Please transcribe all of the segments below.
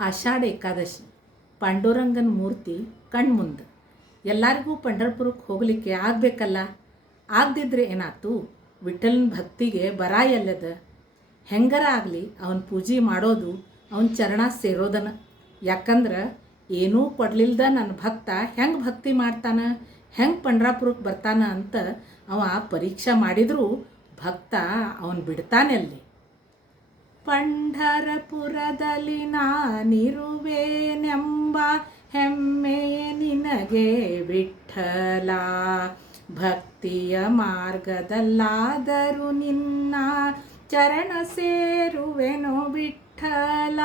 ಆಷಾಢ ಏಕಾದಶಿ ಪಾಂಡುರಂಗನ ಮೂರ್ತಿ ಕಣ್ಮುಂದೆ. ಎಲ್ಲರಿಗೂ ಪಂಢರಪುರಕ್ಕೆ ಹೋಗಲಿಕ್ಕೆ ಆಗಬೇಕಲ್ಲ. ಆಗದಿದ್ರೆ ಏನಾಯ್ತು? ವಿಠಲನ ಭಕ್ತಿಗೆ ಬರ ಎಲ್ಲದ. ಹೆಂಗರ ಆಗಲಿ ಅವನ ಪೂಜೆ ಮಾಡೋದು, ಅವನ ಚರಣ ಸೇರೋದನ. ಯಾಕಂದ್ರೆ ಏನೂ ಕೊಡಲಿಲ್ದ ನನ್ನ ಭಕ್ತ ಹೆಂಗೆ ಭಕ್ತಿ ಮಾಡ್ತಾನೆ, ಹೆಂಗೆ ಪಂಢರಪುರಕ್ಕೆ ಬರ್ತಾನೆ ಅಂತ ಅವ ಪರೀಕ್ಷೆ ಮಾಡಿದರೂ ಭಕ್ತ ಅವನು ಬಿಡ್ತಾನೆ ಅಲ್ಲಿ. ಪಂಢರಪುರದಲ್ಲಿ ನಾನಿರುವೆನೆಂಬ ಹೆಮ್ಮೆಯೇ ನಿನಗೆ ವಿಠಲ. ಭಕ್ತಿಯ ಮಾರ್ಗದಲ್ಲಾದರೂ ನಿನ್ನ ಚರಣ ಸೇರುವೆನೋ ವಿಠಲ.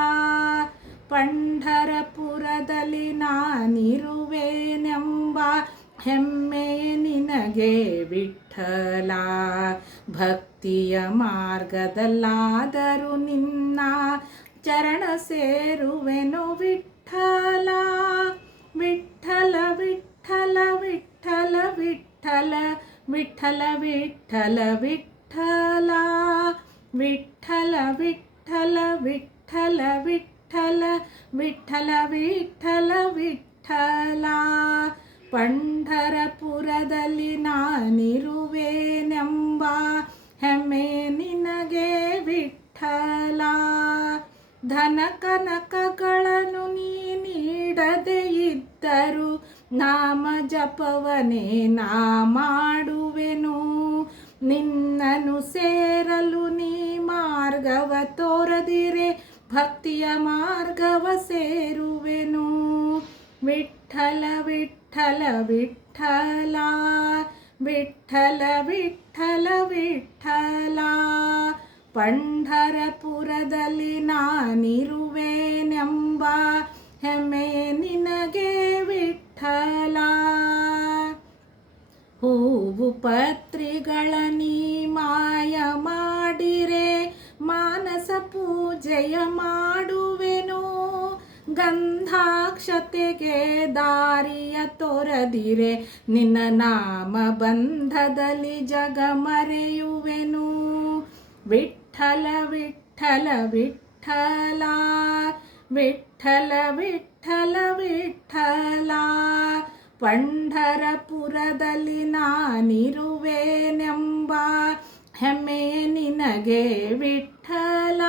ಪಂಢರಪುರದಲ್ಲಿ ನಾನಿರುವೆನೆಂಬ ಹೆಮ್ಮೆಯೇ ನಿನಗೆ ವಿಠಲ. ಭಕ್ತಿಯ ಮಾರ್ಗದಲ್ಲಾದರೂ ನಿನ್ನ ಚರಣ ಸೇರುವೆನೋ ವಿಠಲ. ವಿಠಲ ವಿಠಲ ವಿಠಲ ವಿಠಲ ವಿಠಲ ವಿಠಲ ವಿಠಲ ವಿಠಲ ವಿಠಲ ವಿಠಲ ವಿಠಲ ವಿಠಲ ವಿಠಲ ವಿಠಲ. ಪಂಢರಪುರದಲ್ಲಿ ನಾನಿರುವೆನೆಂಬ ಹೆಮ್ಮೆ ನಿನಗೆ ವಿಠಲ. ಧನ ಕನಕಗಳನ್ನು ನೀ ನೀಡದೆ ಇದ್ದರು ನಾಮ ಜಪವನೇ ನಾ ಮಾಡುವೆನು. ನಿನ್ನನ್ನು ಸೇರಲು ನೀ ಮಾರ್ಗವ ತೋರದಿರೆ ಭಕ್ತಿಯ ಮಾರ್ಗವ ಸೇರುವೆನು. ವಿಠಲ ವಿಠಲ ವಿಠಲ ವಿಠಲ ವಿಠಲ ವಿಠಲ. ಪಂಢರಪುರದಲ್ಲಿ ನಾನಿರುವೆನೆಂಬ ಹೆಮ್ಮೆ ನಿನಗೆ ವಿಠಲ. ಹೂವು ಪತ್ರಿಗಳ ನೀ ಮಾಯ ಮಾಡಿರೆ ಮಾನಸ ಪೂಜೆಯ ಮಾಡುವೆನು. ಗಂಧಾಕ್ಷತೆಗೆ ದಾರಿಯ ತೋರದಿರೆ ನಿನ್ನ ನಾಮ ಬಂಧದಲ್ಲಿ ಜಗ ಮರೆಯುವೆನು. ವಿಠಲ ವಿಠಲ ವಿಠಲ ವಿಠಲ ವಿಠಲ ವಿಠಲ. ಪಂಢರಪುರದಲ್ಲಿ ನಾನಿರುವೆನೆಂಬ ಹೆಮ್ಮೆ ನಿನಗೆ ವಿಠಲ.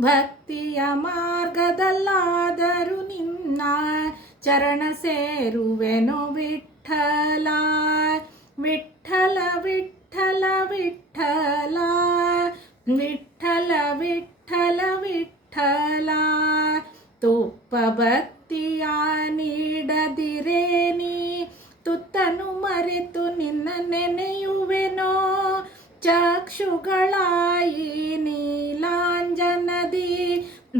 ಭಕ್ತಿಯ ಮಾರ್ಗದಲ್ಲಾದರೂ ನಿನ್ನ ಚರಣ ಸೇರುವೆನೋ ವಿಠಲ. ವಿಠಲ ವಿಠಲ ವಿಠಲ ವಿಠಲ ವಿಠಲ ವಿಠಲ. ತುಪ್ಪ ಬತ್ತಿಯ ನೀಡದಿರೆ ನೀ ತುತ್ತನು ಮರೆತು ನಿನ್ನ ನೆನೆಯುವೆನೋ. ಚಕ್ಷುಗಳಾಯಿ ನೀಲಾಂಜನದಿ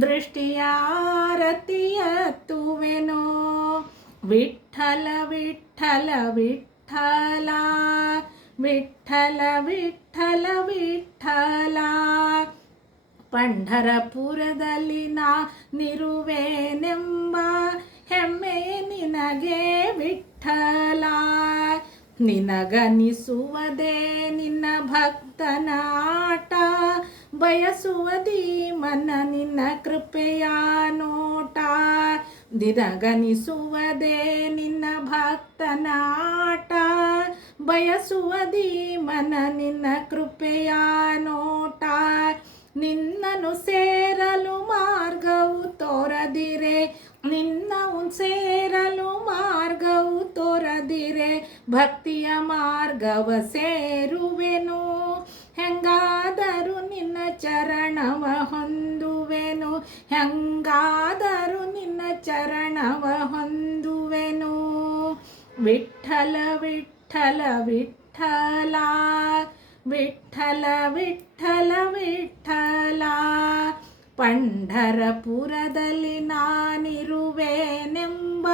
ದೃಷ್ಟಿಯ ಆರತಿಯತ್ತುವೆನೋ. ವಿಠಲ ವಿಠಲ ವಿಠಲ ವಿಠಲ ವಿಠಲ ವಿಠಲ. ಪಂಢರಪುರದಲ್ಲಿ ನಾನಿರುವೆನೆಂಬ ಹೆಮ್ಮೆ ನಿನಗೆ ವಿಠಲ. ನಿನಗನಿಸುವುದೇ ನಿನ್ನ ಭಕ್ತನ ಆಟ, ಬಯಸುವುದೀ ಮನ ನಿನ್ನ ಕೃಪೆಯ ನೋಟ. ನಿನಗನಿಸುವುದೇ ನಿನ್ನ ಭಕ್ತನ ಆಟ, ಬಯಸುವುದೀ ಮನ ನಿನ್ನ ಕೃಪೆಯ ನೋಟ. ನಿನ್ನನ್ನು ಸೇರಲು ಮಾರ್ಗವು ತೋರದಿರೆ ನಿನ್ನವು ಸೇರಲು ಮಾರ್ಗವು ತೋರದಿರೆ ಭಕ್ತಿಯ ಮಾರ್ಗವ ಸೇರುವೆನು. ಹೆಂಗಾದರೂ ನಿನ್ನ ಚರಣವ ಹೊಂದುವೆನು, ಹೆಂಗಾದರೂ ನಿನ್ನ ಚರಣವ ಹೊಂದುವೆನು. ವಿಠಲ ವಿಠಲ ವಿಠಲ ವಿಠಲ ವಿಠಲ ವಿಠಲ. ಪಂಢರಪುರದಲ್ಲಿ ನಾನಿರುವೆನೆಂಬ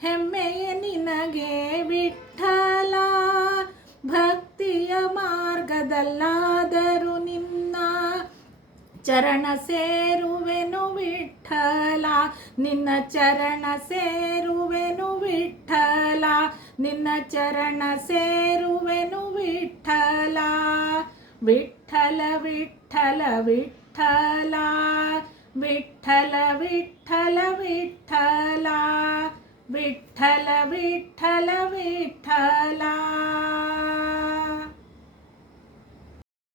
ಹೆಮ್ಮೆಯ ನಿನಗೆ ವಿಠಲ. ಭಕ್ತಿಯ ಮಾರ್ಗದಲ್ಲಾದರೂ ನಿನ್ನ ಚರಣ ಸೇರುವೆನು ವಿಠಲ. ನಿನ್ನ ಚರಣ ಸೇರುವೆನು ವಿಠಲ. ನಿನ್ನ ಚರಣ ಸೇರುವೆನು ವಿಠಲ. ವಿಠಲ ವಿಠಲ ವಿಠಲ ವಿಠ್ಠಲ ವಿಠ್ಠಲ ವಿಠ್ಠಲ ವಿಠ್ಠಲ ವಿಠ್ಠಲ ವಿಠ್ಠಲ